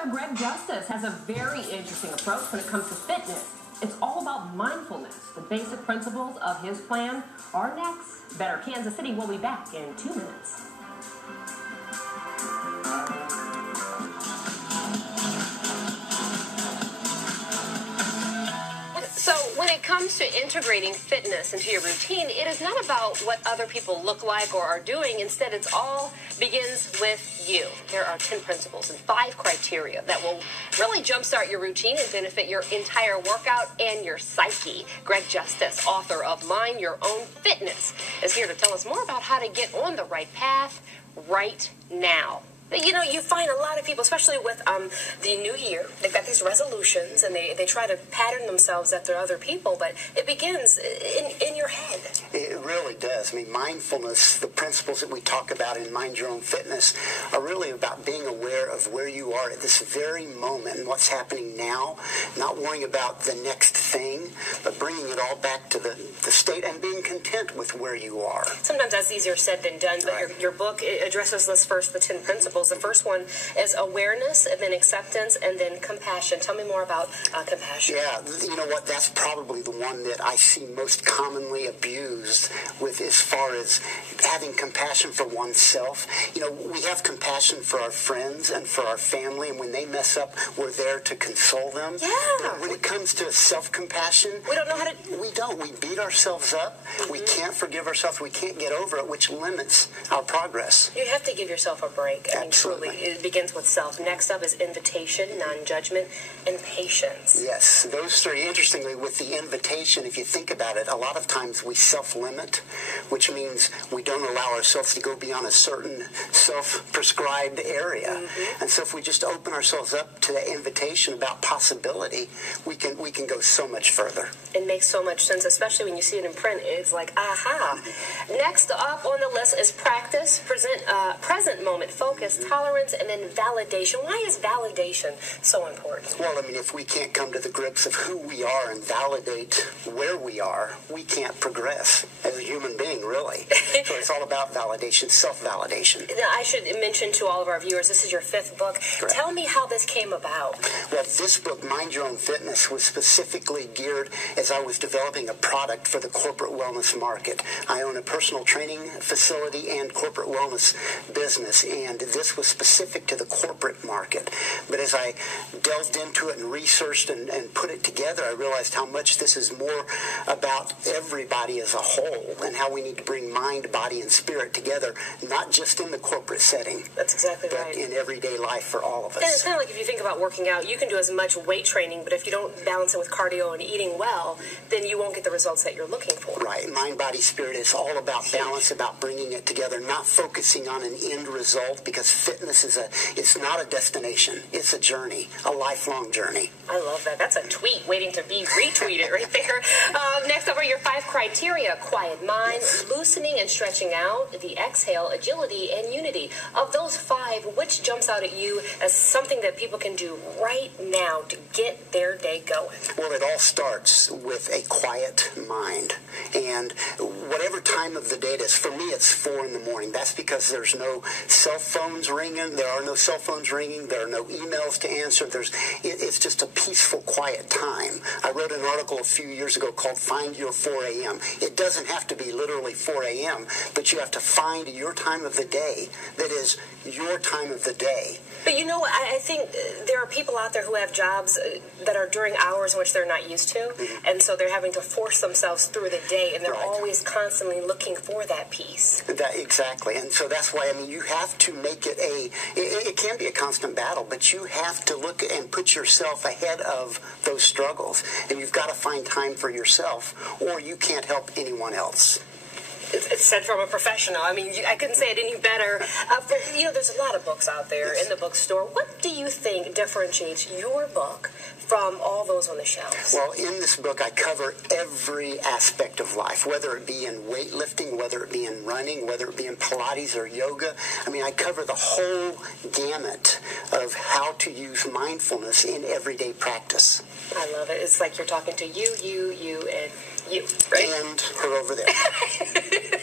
author Greg Justice has a very interesting approach when it comes to fitness. It's all about mindfulness. The basic principles of his plan are next. Better Kansas City will be back in 2 minutes. So when it comes to integrating fitness into your routine, it is not about what other people look like or are doing. Instead, it's all begins with you. There are 10 principles and 5 criteria that will really jumpstart your routine and benefit your entire workout and your psyche. Greg Justice, author of Mind Your Own Fitness, is here to tell us more about how to get on the right path right now. You know, you find a lot of people, especially with the new year, they've got these resolutions and they try to pattern themselves after other people, but it begins in your head. It really does. I mean, mindfulness, the principles that we talk about in Mind Your Own Fitness are really about being aware of where you are at this very moment and what's happening now, not worrying about the next thing, but bringing it all back to the state and being content with where you are. Sometimes that's easier said than done, but right. your book addresses this first, the 10 principles. The first one is awareness, and then acceptance, and then compassion. Tell me more about compassion. Yeah, you know what? That's probably the one that I see most commonly abused with, as far as having compassion for oneself. You know, we have compassion for our friends and for our family, and when they mess up, we're there to console them. Yeah. But when it comes to self-compassion, we don't know how to... We don't. We beat ourselves up. Mm-hmm. We can't forgive ourselves. We can't get over it, which limits our progress. You have to give yourself a break. Absolutely. It begins with self. Next up is invitation, non-judgment, and patience. Yes, those three. Interestingly, with the invitation, if you think about it, a lot of times we self-limit, which means we don't allow ourselves to go beyond a certain self-prescribed area. Mm-hmm. And so if we just open ourselves up to that invitation about possibility, we can go so much further. It makes so much sense, especially when you see it in print. It's like, aha. Mm-hmm. Next up on the list is practice, present moment focus, tolerance, and then validation. Why is validation so important? Well, I mean, if we can't come to the grips of who we are and validate where we are, we can't progress as a human being, really. So it's all about validation, self-validation. Now, I should mention to all of our viewers, this is your 5th book. Correct. Tell me how this came about. Well, this book, Mind Your Own Fitness, was specifically geared as I was developing a product for the corporate wellness market. I own a personal training facility and corporate wellness business, and this was specific to the corporate market. But as I delved into it and researched and put it together, I realized how much this is more about everybody as a whole and how we need to bring mind, body, and spirit together, not just in the corporate setting. That's exactly but right. in everyday life for all of us. And it's kind of like if you think about working out, you can do as much weight training, but if you don't balance it with cardio and eating well, then you won't get the results that you're looking for. Right. Mind, body, spirit is all about balance, about bringing it together, not focusing on an end result, because fitness is it's not a destination. It's a journey, a lifelong journey. I love that. That's a tweet waiting to be retweeted right there. Next up are your 5 criteria: quiet mind, yes, loosening and stretching out, the exhale, agility, and unity. Of those 5, which jumps out at you as something that people can do right now to get their day going? Well, it all starts with a quiet mind. And whatever time of the day it is, for me it's 4 in the morning. That's because there's no cell phones ringing. There are no cell phones ringing. There are no emails to answer. It's just a peaceful, quiet time. I wrote an article a few years ago called Find Your 4 a.m. It doesn't have to be literally 4 a.m., but you have to find your time of the day that is your time of the day. But you know, I think there are people out there who have jobs that are during hours in which they're not used to, mm-hmm, and so they're having to force themselves through the day, and they're right, always constantly looking for that peace. Exactly, and so that's why, I mean, you have to make it it can be a constant battle, but you have to look and put yourself ahead of those struggles, and you've got to find time for yourself, or you can't help anyone else. It's said from a professional. I mean, I couldn't say it any better. There's a lot of books out there, yes, in the bookstore. What do you think differentiates your book from all those on the shelves? Well, in this book, I cover every aspect of life, whether it be in weightlifting, whether it be in running, whether it be in Pilates or yoga. I mean, I cover the whole gamut of how to use mindfulness in everyday practice. I love it. It's like you're talking to you, and you, right? And her over there.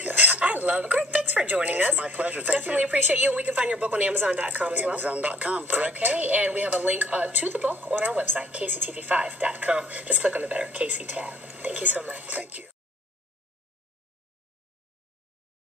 Yes. I I love it. Great. Thanks for joining us. It's my pleasure. Thank Definitely you. appreciate you. And we can find your book on Amazon.com as well. Amazon.com, correct. Okay, and we have a link to the book on our website, KCTV5.com. Just click on the Better KC tab. Thank you so much. Thank you.